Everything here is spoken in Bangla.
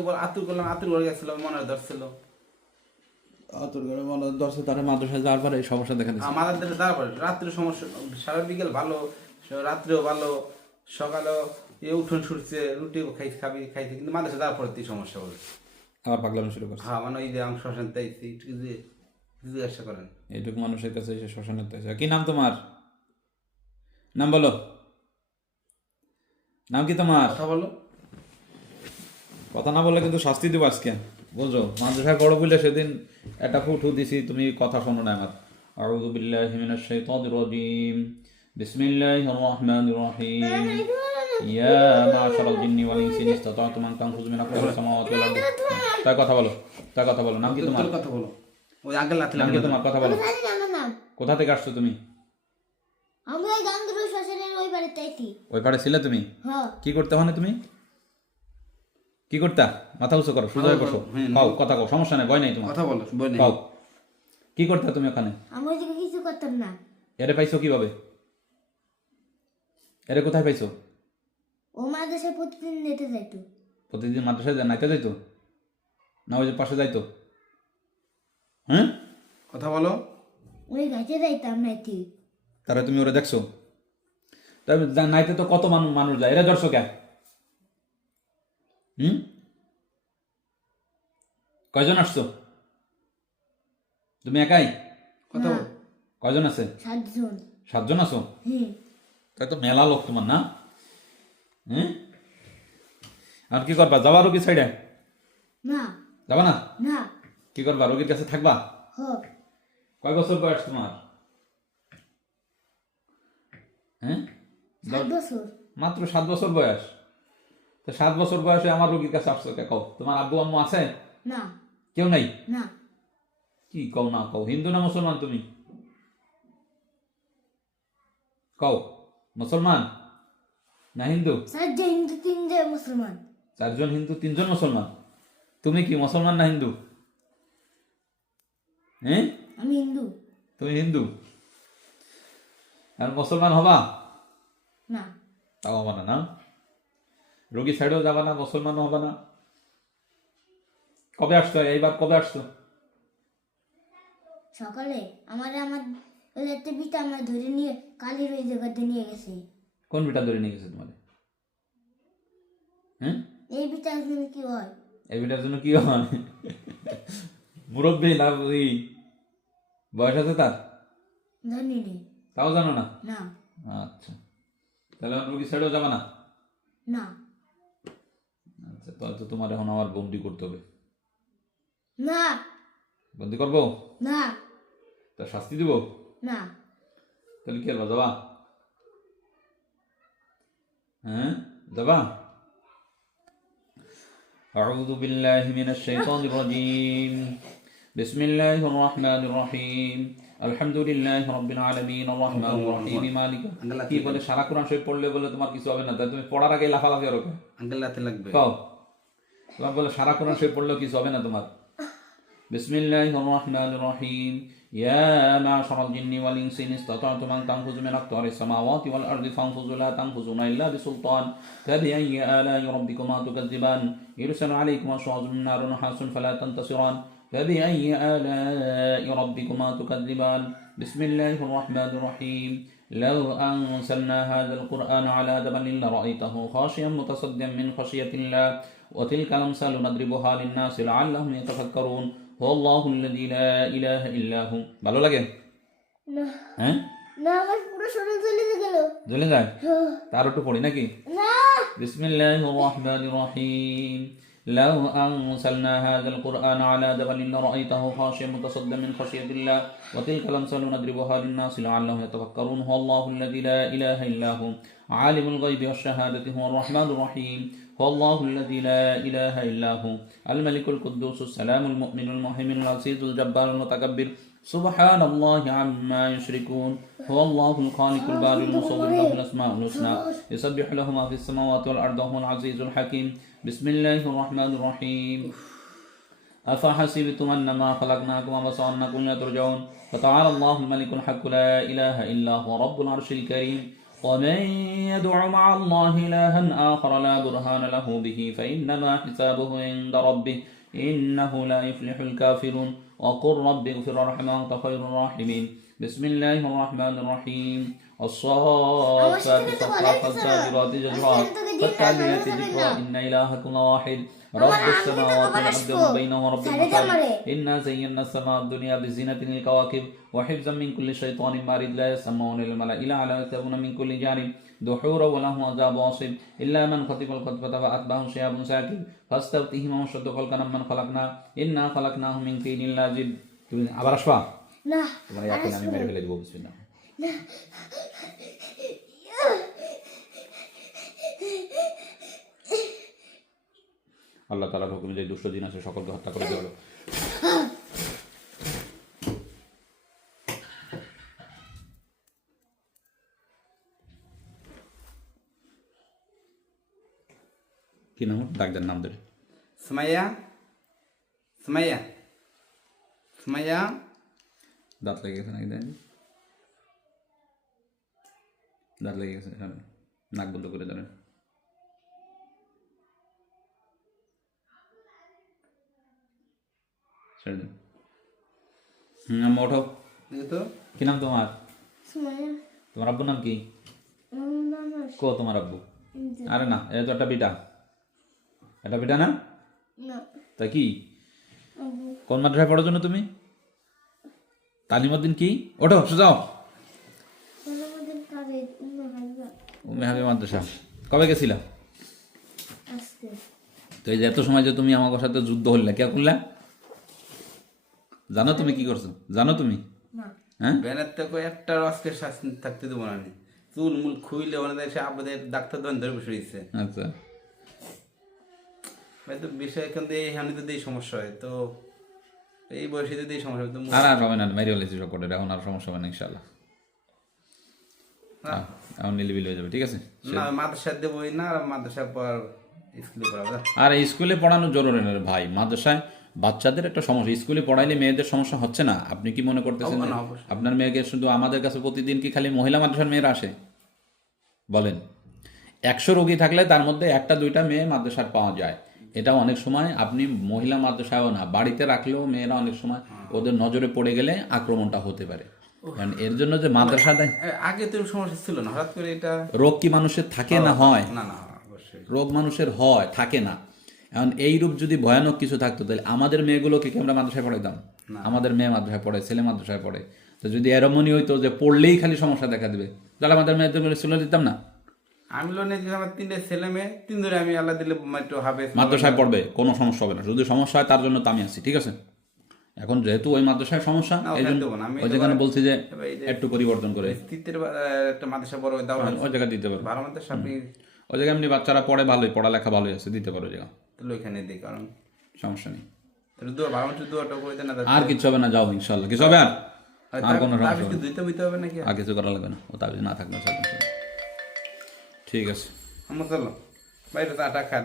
এবার আতুর করলাম আতুর ঘরে গেছিল মনে ধরছিল। তোর ঘরে মনে হয় তারা মাদ্রাসায় যাওয়ার পরে এই সমস্যা দেখা দিচ্ছে আমাদের দেশে তারপরে রাত্রে সমস্যা সারা বিকেল ভালো রাত্রেও ভালো সকালেও এ উঠোন ছুটছে রুটি খাই খাবি খাইছে কিন্তু মাদ্রাসা যাওয়ার পরে তুই সমস্যা আবার পাগলামি শুরু করছে। হ্যাঁ মানে ওই যে আমি শ্মশান তাইছি একটু জিজ্ঞাসা করেন। এইটুকু মানুষের কাছে এসে শ্মশানের তাইছে কি নাম তোমার? নাম বলো। নাম কি তোমার? কথা বলো। কথা না বললে কিন্তু শাস্তি দেবো আজকে বুঝছো মাদ্রাসায় পড়ো বললে সেদিন একটা ফুটু দিছি তুমি কথা শোনো না আমার أعوذ بالله من الشيطان الرجيم بسم الله الرحمن الرحيم يا معشر الجن والإنس إن استطعتم أن تنفذوا من أقطار السماوات والأرض তাই কথা বলো তাই কথা বলো নাম কি তোমার তোর কথা বলো ওই আগে লাথি নাম কি তোমার কথা বলো জানি না আমার নাম কোথা থেকে আসছো তুমি আমি ওই গাঙ্গুরু শ্মশানের ওই বাড়িতে আইছি ওই পাড়ে ছিলে তুমি হ্যাঁ কি করতে মানে তুমি কি করতা? মাথা উঁচু করো সোজা হয়ে বসো। হ্যাঁ, পাও কথা কও সমস্যা নেই ভয় নাই তোমার। কথা বলো বই নেই। পাও। কি করতা তুমি ওখানে? আমি ওইদিকে কিছু করতাম না। এরে পাইছো কীভাবে? এরে কোথায় পাইছো? ও মাদ্রাসায় প্রতিদিন যেতে যাইতো। প্রতিদিন মাদ্রাসায় যা- নাইতে যাইতো? না ওই যে পাশে যাইতো? হ্যাঁ? কথা বলো। ওই গাছে যাইতাম নাইতে। তারা তুমি ওরা দেখছ? তবে নাইতে তো কত মানুষ মানুষ যায়। এরা দর্শক কে? হুম? কয়জন আসছো? তুমি একাই? না। কয়জন আছে? সাতজন। সাতজন আছো? হুম। তাই তো মেলা লোক তোমার না? হ্যাঁ আর কি করবা? যাবা রোগী সাইডে? না। যাবা না? না। কি করবা? রোগীর কাছে থাকবা? কয় বছর বয়স তোমার? হ্যাঁ? মাত্র সাত বছর বয়স? তো সাত বছর বয়সে আমার রোগীর কাছে আসছো কে? কও। তোমার আব্বু আম্মু আছে? না। কেউ নাই? না। কি কও না কও? হিন্দু না মুসলমান তুমি? কও মুসলমান না হিন্দু? সাতজন হিন্দু তিনজন মুসলমান। চারজন হিন্দু তিনজন মুসলমান? তুমি কি মুসলমান না হিন্দু? হ্যাঁ? আমি হিন্দু। তুমি হিন্দু? আর মুসলমান হবা? না। তাও না না? রোগী সাইডেও যাবা না মুসলমানও হবা না। কবে আসছো এইবার কবে আসছো? সকালে আমার আমার ওই একটা বিটা আমার ধরে নিয়ে কালির ওই জায়গাতে নিয়ে গেছে। কোন বিটা ধরে নিয়ে গেছে তোমার হ্যাঁ? এই বিটা আসলে কি হয়? এই বিটার জন্য কি হয়? মুরব্বী না ওই বয়স আছে তার? জানি নেই তাও জানো না? না। আচ্ছা। তাহলে রোগী সাইডেও যাবা না? না। তাহলে তো তোমার এখন আমার বন্দি করতে হবে না বন্দি করবো না তা শাস্তি দিব না তাহলে কি করবা যাবা হ্যাঁ যাবা أعوذ بالله من الشيطان الرجيم بسم الله الرحمن الرحيم الحمد لله رب العالمين الرحمن الرحيم مالك কি বলে সারা কোরআন শরীফ পড়লে বলে তোমার কিছু হবে না তাই তুমি পড়ার আগে লাফালাফি আর আঙ্কেল লাথি লাগবে কও তোমার বলে সারা কোরআন শরীফ পড়লেও কিছু হবে না তোমার بسم الله الرحمن الرحيم يا معشر الجن والإنس إن استطعتم أن تنفذوا من أقطار السماوات والأرض فانفذوا لا تنفذون إلا بسلطان فبأي آلاء ربكما تكذبان يرسل عليكم شواظ من نار نحاس فلا تنتصران فبأي آلاء ربكما تكذبان بسم الله الرحمن الرحيم لو أنزلنا هذا القرآن على جبل لرأيته خاشعا متصدعا من خشية الله وتلك الأمثال نضربها للناس لعلهم يتفكرون هو الله الذي لا إله إلا هو ভালো লাগে না হ্যাঁ না আমার পুরো শরীর জ্বলে গেল জ্বলে যায় তার একটু পড়ি নাকি না بسم الله الرحمن الرحيم لو أنزلنا هذا القرآن على جبل لرأيته خاشعا متصدعا من خشية الله. وتلك الأمثال نضربها للناس لعلهم يتفكرون. هو الله الذي لا إله إلا هو. عالم الغيب والشهادة هو الرحمن الرحيم. هو الله الذي لا إله إلا هو. الملك القدوس السلام المؤمن المهيمن العزيز الجبار المتكبر. سبحان الله عما يشركون. هو الله الخالق البارئ المصور له الأسماء الحسنى. يسبح له ما في السماوات والأرض وهو العزيز الحكيم. بسم الله الرحمن الرحيم. أفحسبتم أنما خلقناكم عبثا وأنكم لا ترجعون. فتعالى الله الملك الحق لا إله إلا هو رب العرش الكريم. ومن يدع مع الله إلها آخر لا برهان له به فإنما حسابه عند ربه. إنه لا يفلح الكافرون. وقل رب اغفر وارحم وأنت خير الراحمين. بسم الله الرحمن الرحيم. الصافات صفا فالسابقات جزعا فالتاليات ذكرا إن إلهكم لواحد. رب السماوات والأرض وما بينهما رب إنا زينا السماء الدنيا بزينة الكواكب وحفظا من كل شيطان مارد لا يسمعون الملأ إلى على يكتبون من كل جانب. দুহুর ওয়ালাহু আযাব ওয়াসিদ ইল্লা মান খতিবাল খতবাতা ওয়া আতবাহু শিয়াবুন সাকিব ফাস্তাফতিহিম ওয়া শাদদাকাল কানাম মান খলাকনা ইন্না খলাকনাহু মিন তুমি আবার আসবা? না। তোমার আমি মেরে ফেলে দিব বিসমিল্লাহ। না। আল্লাহ তালার হুকুমে যে দুষ্ট দিন আছে সকলকে হত্যা করে দেওয়া কি নাম? ওর? নাম ধরে। সুমাইয়া সুমাইয়া সুমাইয়া। দাঁত লেগে গেছে নাকি দেয়নি দাঁত লেগে গেছে সামনে নাক বন্ধ করে ধরেন। ছেড়ে দিন। হুম ওঠো। তো। কি নাম তোমার? তোমার আব্বুর নাম কি? কো তোমার আব্বু? আরে না এটা তো একটা বিটা। এটা বিটা না? না। তা কি? আবু কোন মাদ্রাসায় পড়ার জন্য তুমি? তালিমুদ্দিন কি? ওঠো সোজাও মেহাবি মাদ্রাসা। কবে গেছিলা? আজকে। তো এই যে এত সময় যে তুমি আমার সাথে যুদ্ধ হলে কে করলা? জানো তুমি কি করছ? জানো তুমি? হ্যাঁ? ব্যানের একটা রসকে শাস্তি থাকতে দেবো না চুল মুল খুইলে ওনাদের এসে আমাদের ডাক্তার ধরে বসে রয়েছে আচ্ছা। বিষয় এখান দিয়ে এখানে যদি এই সমস্যা হয় তো এই বয়সে যদি এই সমস্যা হয় তো আর আর হবে না মেরে এখন আর সমস্যা হবে না ইনশাল্লাহ না, এখন নিলিবিল হয়ে যাবে ঠিক আছে? না মাদ্রাসা দেবোই না আর পর স্কুলে পড়াবো। আর স্কুলে পড়ানো জরুরি না ভাই মাদ্রাসায় বাচ্চাদের একটা সমস্যা স্কুলে পড়াইলে মেয়েদের সমস্যা হচ্ছে না আপনি কি মনে করতেছেন। আপনার মেয়েকে শুধু আমাদের কাছে প্রতিদিন কি খালি মহিলা মাদ্রাসার মেয়েরা আসে? বলেন। একশো রোগী থাকলে তার মধ্যে একটা দুইটা মেয়ে মাদ্রাসার পাওয়া যায়। এটা অনেক সময় আপনি মহিলা মাদ্রাসায়ও না বাড়িতে রাখলেও মেয়েরা অনেক সময় ওদের নজরে পড়ে গেলে আক্রমণটা হতে পারে। কারণ এর জন্য যে মাদ্রাসা দেয় আগে তো সমস্যা ছিল না হঠাৎ করে এটা রোগ কি মানুষের থাকে না হয়? না না রোগ মানুষের হয় থাকে না। এখন এই রূপ যদি ভয়ানক কিছু থাকতো তাহলে আমাদের মেয়েগুলোকে কি আমরা মাদ্রাসায় পড়াইতাম? আমাদের মেয়ে মাদ্রাসায় পড়ে ছেলে মাদ্রাসায় পড়ে। তো যদি এরমনই হইতো যে পড়লেই খালি সমস্যা দেখা দেবে তাহলে আমাদের মেয়েদের চলে দিতাম না? আমি লোনে যে আমার তিনটে ছেলে মেয়ে তিন ধরে আমি আল্লাহ দিলে একটু হবে মাদ্রাসায় পড়বে কোনো সমস্যা হবে না। যদি সমস্যা হয় তার জন্য তো আমি আছি ঠিক আছে? এখন যেহেতু ওই মাদ্রাসায় সমস্যা এই জন্য দেবো না, আমি ওই যেখানে বলছি যে এবার এই যে- একটু পরিবর্তন করে। একটা মাদ্রাসা বড় দাও ওই জায়গায় দিতে পারো। ভালো মাদ্রাসা আপনি ওই জায়গায় এমনি বাচ্চারা পড়ে ভালোই পড়ালেখা ভালোই আছে দিতে পারো জায়গা। তাহলে ওইখানে দিই কারণ সমস্যা নেই। আর কিছু হবে না যাও ইনশাল্লাহ কিছু হবে আর? আর কোনো সমস্যা আর কিছু করা লাগবে না। ও তাবিজ না থাকবে ঠিক আছে। আমার চলো বাইরে তো আটা খায় না।